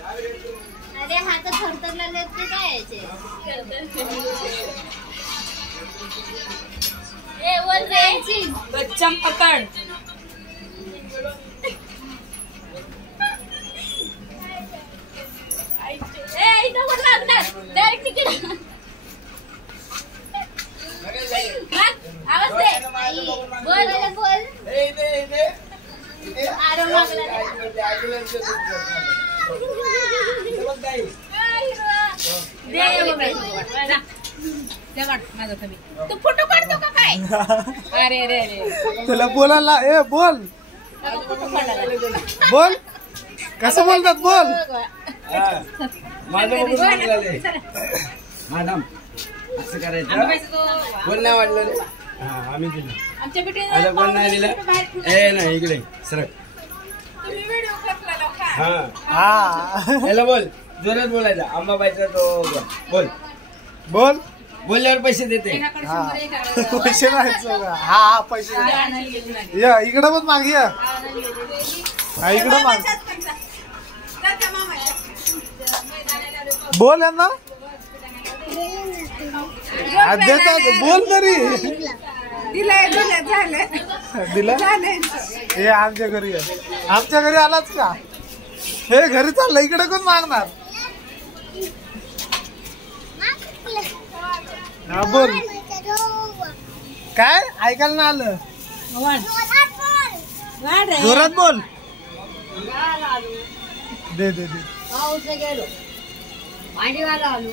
अरे हात थरथरला ते काय यायचे ए बोल रे बच्चम पकड ए इथं कोण लागणार डायरेक्ट तिकीट आवाज दे बोल रे बोल आरो लागला तू फोटो काढतो का काय अरे अरे अरे तुला बोलायला ए बोल बोल कसं बोलतात बोल मॅडम असं करायचं कोण नाही वाटलं रे आम्ही दिलं आमच्या आता कोण नाही दिलं ए नाही इकडे सरक हा याला बोल जोरात बोलायचा अंबाबाईचा तो बोल बोल बोलल्यावर पैसे देते पैसे नाही हा पैसे या इकडं पण माग या हा इकडं माग बोल यांना बोल तरी दिलं हे आमच्या घरी आहे आमच्या घरी आलाच का हे घरी चाललं इकडे कोण मागणार हा बोल काय ऐकायला ना आलं जोरात बोल दे दे दे गेलो भांडीवाला आलो